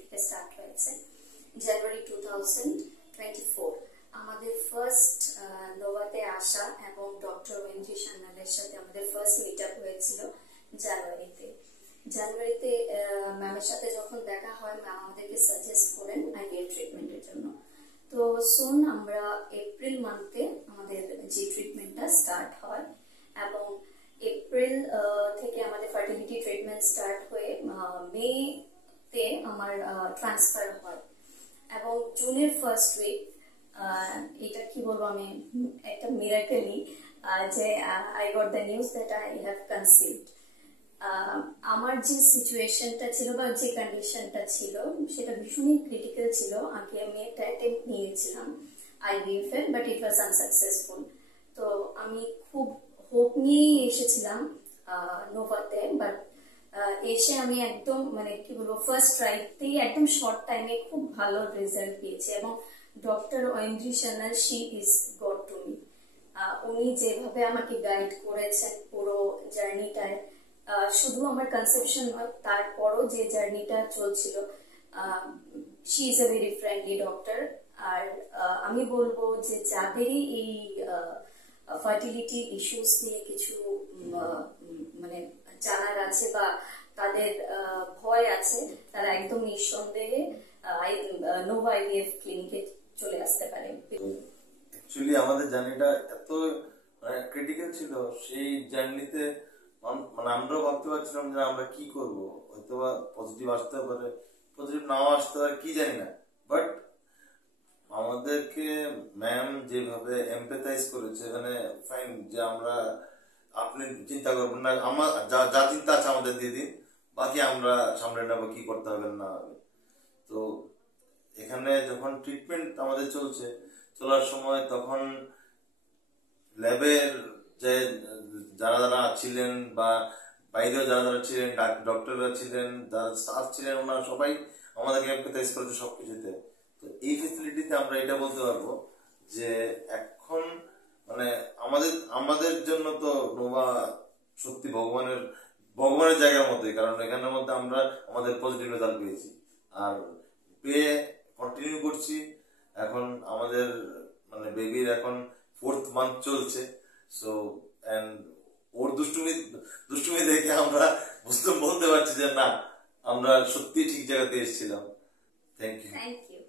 থেকে স্টার্ট হয়েছে। জানুয়ারি 2024 আমাদের ফার্স্ট নোভাতে আসা এবং ডক্টর ওয়েন্ডি সান্যালের সাথে আমাদের ফার্স্ট মিট আপ হয়েছিল জানুয়ারিতে। ম্যামের সাথে যখন দেখা হয়, ম্যাম আমাদেরকে সাজেস্ট করেন আইভিএফ ট্রিটমেন্টের জন্য। তো সুন আমরা এপ্রিল মান্থে আমাদের যে ট্রিটমেন্টটা স্টার্ট হয় এবং এপ্রিল থেকে আমাদের ফার্টিলিটি ট্রিটমেন্ট স্টার্ট হয়ে মে তে আমার ট্রান্সফার হয় এবং জুনের ফার্স্ট উইক, এটা কি বলবো আমি, একটা মিরাকলি যে I got the news that I have conceived. আমার যে সিচুয়েশনটা ছিল বা যে কন্ডিশনটা ছিল সেটা ভীষণই ক্রিটিক্যাল ছিল। আমি একটা অ্যাটেম্প্ট নিয়েছিলাম আইভিএফ এর, বাট ইট ওয়াজ আনসাকসেসফুল। তো আমি খুব হোপ নিয়েই এসেছিলাম নোভাতে, বাট এসে আমি একদম মানে কি বলবো ফার্স্ট ট্রাইতেই একদম শর্ট টাইমে খুব ভালো রেজাল্ট পেয়েছি এবং doctor Wendy Sanyal she is god to me. উনি যেভাবে আমাকে গাইড করেছেন পুরো জার্নিটায়, শুধু আমার কনসেপশন নয়, তারপরও যে জার্নিটা চলছিল, she is a very friendly doctor. আর আমি বলবো যে যাদেরই এই ফার্টিলিটি ইস্যুস নিয়ে কিছু মানে জানার আছে বা তাদের ভয় আছে, তারা একদম নিঃসন্দেহে নোভা আইভিএফ ক্লিনিকে চলে আসতে পারে। অ্যাকচুয়ালি আমাদের জার্নিটা এত ক্রিটিক্যাল ছিল, সেই জার্নিতে মানে আমরাও ভাবতে পারছিলাম যে আমরা কি করবো, হয়তো পজিটিভ আসতে পারে, পজিটিভ নাও আসতে পারে, কি জানি না। বাট আমাদেরকে ম্যাম যেভাবে এমপ্যাথাইজ করেছে, মানে ফাইন যে আমরা, আপনি চিন্তা করবেন না, আমার যা চিন্তা আছে আমাদের দিয়ে দিন, বাকি আমরা সামনে নেবো, কি করতে হবে না হবে। তো এখানে যখন ট্রিটমেন্ট আমাদের চলার সময়, তখন ল্যাবের যে যারা ছিলেন বা বাইরেও যারা ছিলেন, ডক্টররা ছিলেন, যারা স্টাফ ছিলেন, ওনারা সবাই আমাদেরকে এমপ্যাথাইজ করেছে সবকিছুতে। তো এই ফেসিলিটিতে আমরা এটা বলতে পারবো যে এখন মানে আমাদের জন্য তো নোভা সত্যি ভগবানের জায়গার মতোই, কারণ এখানের মধ্যে আমরা আমাদের পজিটিভ রেজাল্ট পেয়েছি আর পেয়ে কন্টিনিউ করছি। এখন আমাদের মানে বেবির এখন 4th মান্থ চলছে। সো এন্ড ওর দুষ্টুমি দেখে আমরা বলতে পারছি যে না, আমরা সত্যি ঠিক জায়গাতে এসেছিলাম। Thank you.